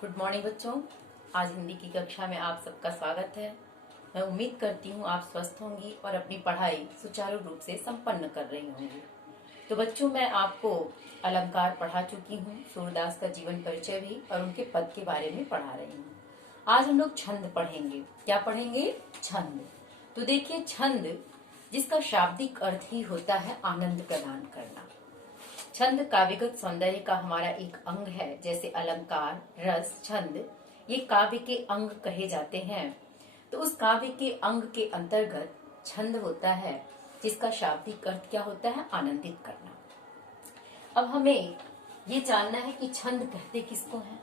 Good morning बच्चों। आज हिंदी की कक्षा में आप सबका स्वागत है। मैं उम्मीद करती हूँ आप स्वस्थ होंगी और अपनी पढ़ाई सुचारू रूप से संपन्न कर रही होंगी। तो बच्चों, मैं आपको अलंकार पढ़ा चुकी हूँ, सूरदास का जीवन परिचय भी और उनके पद के बारे में पढ़ा रही हूँ। आज हम लोग छंद पढ़ेंगे। क्या पढ़ेंगे? छंद। तो देखिए, छंद जिसका शाब्दिक अर्थ ही होता है आनंद प्रदान करना। छंद काव्यगत सौंदर्य का हमारा एक अंग है। जैसे अलंकार, रस, छंद ये काव्य के अंग कहे जाते हैं। तो उस काव्य के अंग के अंतर्गत छंद होता है जिसका शाब्दिक अर्थ क्या होता है? आनंदित करना। अब हमें ये जानना है कि छंद कहते किसको हैं।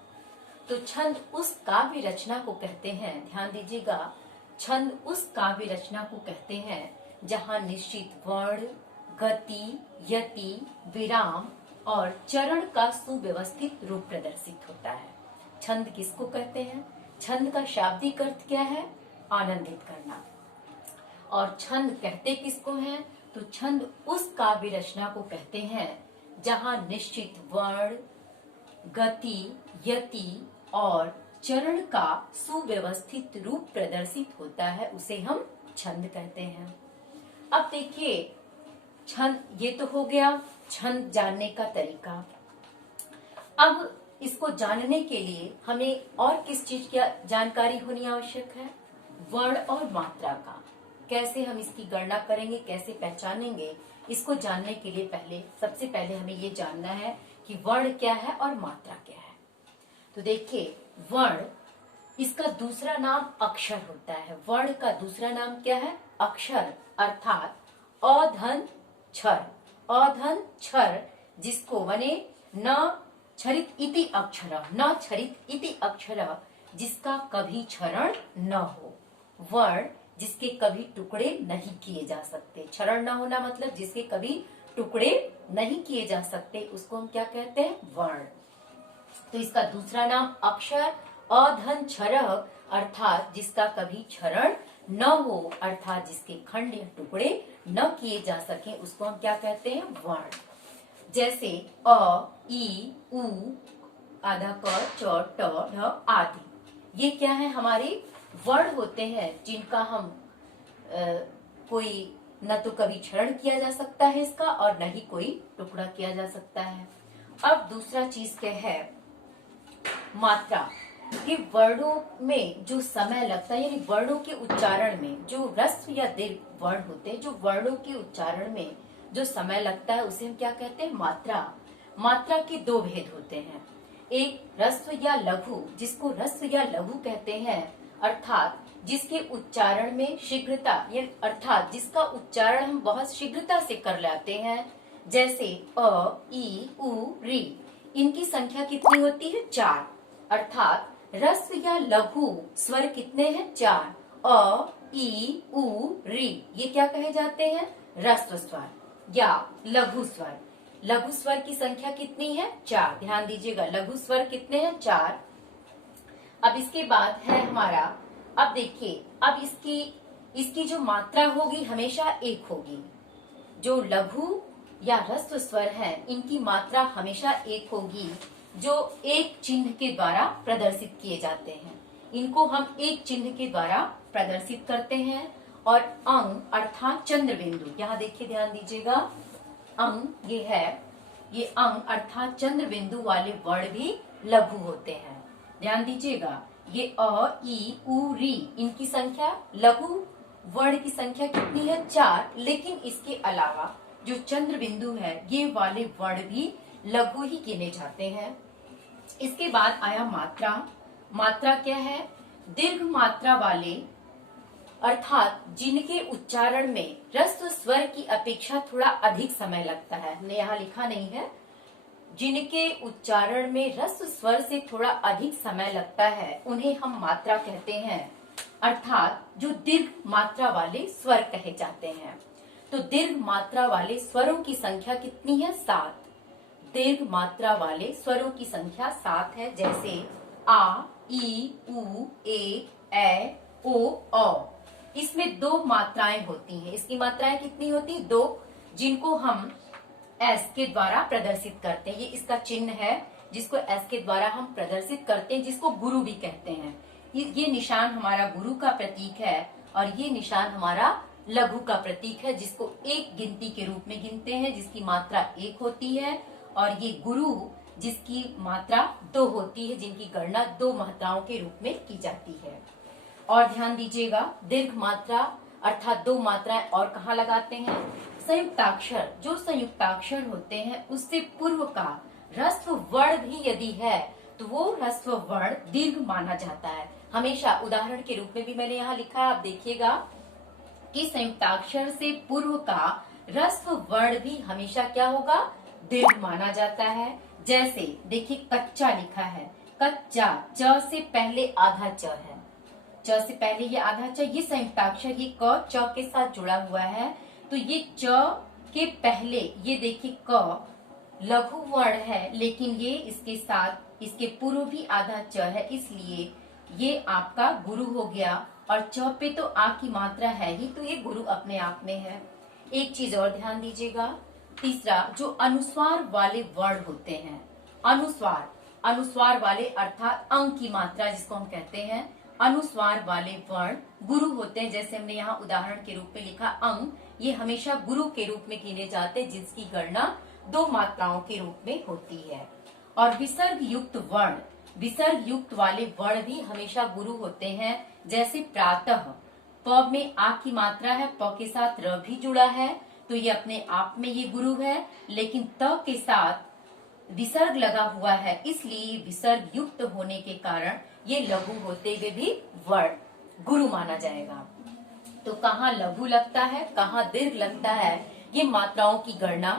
तो छंद उस काव्य रचना को कहते हैं, ध्यान दीजिएगा, छंद उस काव्य रचना को कहते हैं जहां निश्चित वर्ण, गति, यति, विराम और चरण का सुव्यवस्थित रूप प्रदर्शित होता है। छंद किसको कहते हैं? छंद का शाब्दिक अर्थ क्या है? आनंदित करना। और छंद कहते किसको हैं? तो छंद उस काव्य रचना को कहते हैं जहां निश्चित वर्ण, गति, यति और चरण का सुव्यवस्थित रूप प्रदर्शित होता है, उसे हम छंद कहते हैं। अब देखिए, छंद ये तो हो गया छंद जानने का तरीका। अब इसको जानने के लिए हमें और किस चीज की जानकारी होनी आवश्यक है? वर्ण और मात्रा का। कैसे हम इसकी गणना करेंगे, कैसे पहचानेंगे, इसको जानने के लिए सबसे पहले हमें ये जानना है कि वर्ण क्या है और मात्रा क्या है। तो देखिए, वर्ण, इसका दूसरा नाम अक्षर होता है। वर्ण का दूसरा नाम क्या है? अक्षर, अर्थात अधन क्षर। अधन क्षर जिसको बने न क्षरित इति अक्षर, न क्षरित इति अक्षर जिसका कभी क्षरण न हो। वर्ण जिसके कभी टुकड़े नहीं किए जा सकते। क्षरण न होना मतलब जिसके कभी टुकड़े नहीं किए जा सकते, उसको हम क्या कहते हैं? वर्ण। तो इसका दूसरा नाम अक्षर अधन क्षर अर्थात जिसका कभी क्षरण न हो, अर्थात जिसके खंड या टुकड़े न किए जा सके, उसको हम क्या कहते हैं? वर्ण। जैसे अ, ई, उ, आधा क, च, ट, ढ आदि, ये क्या है? हमारे वर्ण होते हैं जिनका हम कोई न तो कभी क्षरण किया जा सकता है इसका और न ही कोई टुकड़ा किया जा सकता है। अब दूसरा चीज क्या है? मात्रा। कि वर्णों में जो समय लगता है, यानी वर्णों के उच्चारण में जो ह्रस्व या दीर्घ वर्ण होते हैं, जो वर्णों के उच्चारण में जो समय लगता है, उसे हम क्या कहते हैं? मात्रा। मात्रा के दो भेद होते हैं। एक ह्रस्व या लघु, जिसको ह्रस्व या लघु कहते हैं, अर्थात जिसके उच्चारण में शीघ्रता, अर्थात जिसका उच्चारण हम बहुत शीघ्रता से कर लाते हैं। जैसे अ, ई, उ, री, इनकी संख्या कितनी होती है? 4। अर्थात ह्रस्व या लघु स्वर कितने हैं? 4। अ, ई, उ, री, ये क्या कहे जाते हैं? ह्रस्व स्वर या लघु स्वर। लघु स्वर की संख्या कितनी है? 4। ध्यान दीजिएगा, लघु स्वर कितने हैं? 4। अब इसके बाद है हमारा, अब देखिए, अब इसकी जो मात्रा होगी हमेशा एक होगी। जो लघु या ह्रस्व स्वर हैं, इनकी मात्रा हमेशा एक होगी, जो एक चिन्ह के द्वारा प्रदर्शित किए जाते हैं। इनको हम एक चिन्ह के द्वारा प्रदर्शित करते हैं। और अंग अर्थात चंद्र बिंदु, यहाँ देखिए, ध्यान दीजिएगा, अंग ये है, ये अंग अर्थात चंद्र बिंदु वाले वर्ण भी लघु होते हैं। ध्यान दीजिएगा, ये अ, ई, उ, री, इनकी संख्या, लघु वर्ण की संख्या कितनी है? 4। लेकिन इसके अलावा जो चंद्र बिंदु है, ये वाले वर्ण भी लघु ही गिने जाते हैं। इसके बाद आया मात्रा। मात्रा क्या है? दीर्घ मात्रा वाले, अर्थात जिनके उच्चारण में ह्रस्व स्वर की अपेक्षा थोड़ा अधिक समय लगता है। हमने यहाँ लिखा नहीं है, जिनके उच्चारण में ह्रस्व स्वर से थोड़ा अधिक समय लगता है, उन्हें हम मात्रा कहते हैं, अर्थात जो दीर्घ मात्रा वाले स्वर कहे जाते हैं। तो दीर्घ मात्रा वाले स्वरों की संख्या कितनी है? 7। दीर्घ मात्रा वाले स्वरों की संख्या 7 है। जैसे आ, ई, उ, ए, ओ, औ। इसमें 2 मात्राएं होती हैं। इसकी मात्राएं कितनी होती? 2, जिनको हम एस के द्वारा प्रदर्शित करते हैं। ये इसका चिन्ह है, जिसको एस के द्वारा हम प्रदर्शित करते हैं, जिसको गुरु भी कहते हैं। ये निशान हमारा गुरु का प्रतीक है और ये निशान हमारा लघु का प्रतीक है, जिसको एक गिनती के रूप में गिनते हैं, जिसकी मात्रा 1 होती है। और ये गुरु जिसकी मात्रा 2 होती है, जिनकी गणना 2 मात्राओं के रूप में की जाती है। और ध्यान दीजिएगा, दीर्घ मात्रा अर्थात 2 मात्राएं और कहाँ लगाते हैं? संयुक्ताक्षर, जो संयुक्ताक्षर होते हैं उससे पूर्व का ह्रस्व वर्ण भी यदि है तो वो ह्रस्व वर्ण दीर्घ माना जाता है हमेशा। उदाहरण के रूप में भी मैंने यहाँ लिखा है, आप देखिएगा कि संयुक्ताक्षर से पूर्व का ह्रस्व वर्ण भी हमेशा क्या होगा? दीर्घ माना जाता है। जैसे देखिए कच्चा लिखा है, कच्चा, च से पहले आधा च है, च से पहले ये आधा च, ये संयुक्ताक्षर, ये क च के साथ जुड़ा हुआ है, तो ये च के पहले ये देखिए क लघु वर्ण है, लेकिन ये इसके साथ इसके पूर्व भी आधा च है, इसलिए ये आपका गुरु हो गया। और च पे तो आ की मात्रा है ही, तो ये गुरु अपने आप में है। एक चीज और ध्यान दीजिएगा, तीसरा, जो अनुस्वार वाले वर्ण होते हैं, अनुस्वार वाले अर्थात अंक की मात्रा जिसको हम कहते हैं, अनुस्वार वाले वर्ण गुरु होते हैं। जैसे हमने यहाँ उदाहरण के रूप में लिखा अंक, ये हमेशा गुरु के रूप में गिने जाते हैं, जिसकी गणना 2 मात्राओं के रूप में होती है। और विसर्ग युक्त वर्ण, विसर्ग युक्त वाले वर्ण भी हमेशा गुरु होते हैं। जैसे प्रातः, प में आ की मात्रा है, प के साथ र भी जुड़ा है, तो ये अपने आप में ये गुरु है, लेकिन त के साथ विसर्ग लगा हुआ है, इसलिए विसर्ग युक्त होने के कारण ये लघु होते हुए भी वर्ण गुरु माना जाएगा। तो कहाँ लघु लगता है, कहाँ दीर्घ लगता है, ये मात्राओं की गणना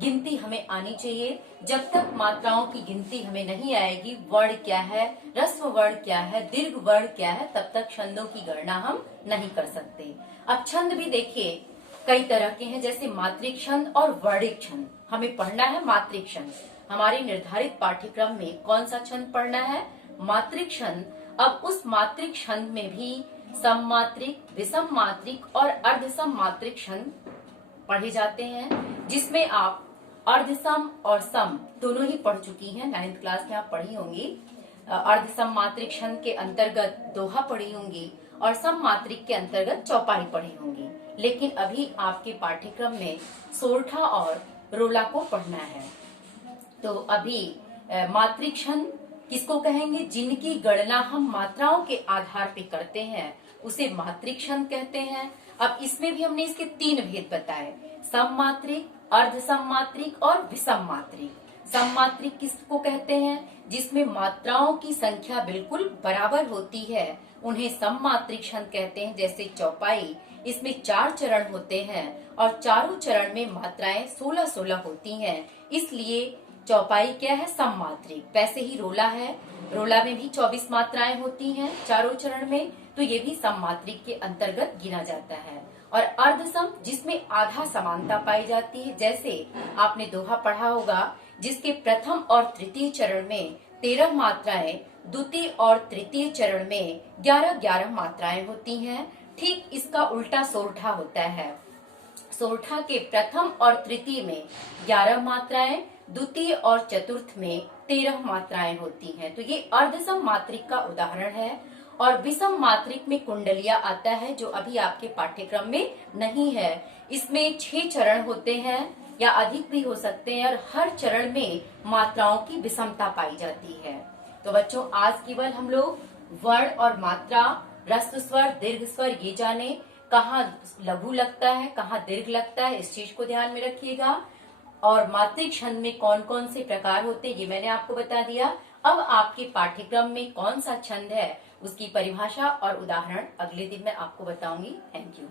गिनती हमें आनी चाहिए। जब तक मात्राओं की गिनती हमें नहीं आएगी, वर्ण क्या है, ह्रस्व वर्ण क्या है, दीर्घ वर्ण क्या है, तब तक छंदों की गणना हम नहीं कर सकते। अब छंद भी देखिए कई तरह के हैं, जैसे मात्रिक छंद और वर्णिक छंद। हमें पढ़ना है मात्रिक छंद। हमारे निर्धारित पाठ्यक्रम में कौन सा छंद पढ़ना है? मात्रिक छंद। अब उस मात्रिक छंद में भी सममात्रिक, विषम मात्रिक और अर्धसम मात्रिक छंद पढ़े जाते हैं, जिसमें आप अर्धसम और सम दोनों ही पढ़ चुकी हैं, 9th क्लास में आप पढ़ी होंगी। अर्धसम मात्रिक छंद के अंतर्गत दोहा पढ़ी होंगी और सम मात्रिक के अंतर्गत चौपाई पढ़ी होंगी। लेकिन अभी आपके पाठ्यक्रम में सोरठा और रोला को पढ़ना है। तो अभी मात्रिक छंद किसको कहेंगे? जिनकी गणना हम मात्राओं के आधार पे करते हैं उसे मात्रिक छंद कहते हैं। अब इसमें भी हमने इसके 3 भेद बताए, सममात्रिक, अर्धसममात्रिक और विषम मात्रिक। सममात्रिक किसको कहते हैं? जिसमें मात्राओं की संख्या बिल्कुल बराबर होती है, उन्हें सममात्रिक छंद कहते हैं। जैसे चौपाई, इसमें 4 चरण होते हैं और चारों चरण में मात्राएं 16-16 होती हैं, इसलिए चौपाई क्या है? सममात्रिक। वैसे ही रोला है, रोला में भी 24 मात्राएं होती हैं चारों चरण में, तो ये भी सममात्रिक के अंतर्गत गिना जाता है। और अर्धसम, जिसमें आधा समानता पाई जाती है, जैसे आपने दोहा पढ़ा होगा, जिसके प्रथम और तृतीय चरण में 13 मात्राएं, द्वितीय और तृतीय चरण में 11-11 मात्राएं होती हैं। ठीक इसका उल्टा सोरठा होता है। सोरठा के प्रथम और तृतीय में 11 मात्राएं, द्वितीय और चतुर्थ में 13 मात्राएं होती हैं। तो ये अर्धसम मात्रिक का उदाहरण है। और विषम मात्रिक में कुंडलिया आता है, जो अभी आपके पाठ्यक्रम में नहीं है। इसमें 6 चरण होते हैं या अधिक भी हो सकते हैं और हर चरण में मात्राओं की विषमता पाई जाती है। तो बच्चों, आज केवल हम लोग वर्ण और मात्रा, ह्रस्व स्वर, दीर्घ स्वर ये जाने, कहाँ लघु लगता है, कहाँ दीर्घ लगता है, इस चीज को ध्यान में रखिएगा। और मात्रिक छंद में कौन कौन से प्रकार होते हैं ये मैंने आपको बता दिया। अब आपके पाठ्यक्रम में कौन सा छंद है उसकी परिभाषा और उदाहरण अगले दिन मैं आपको बताऊंगी। Thank you.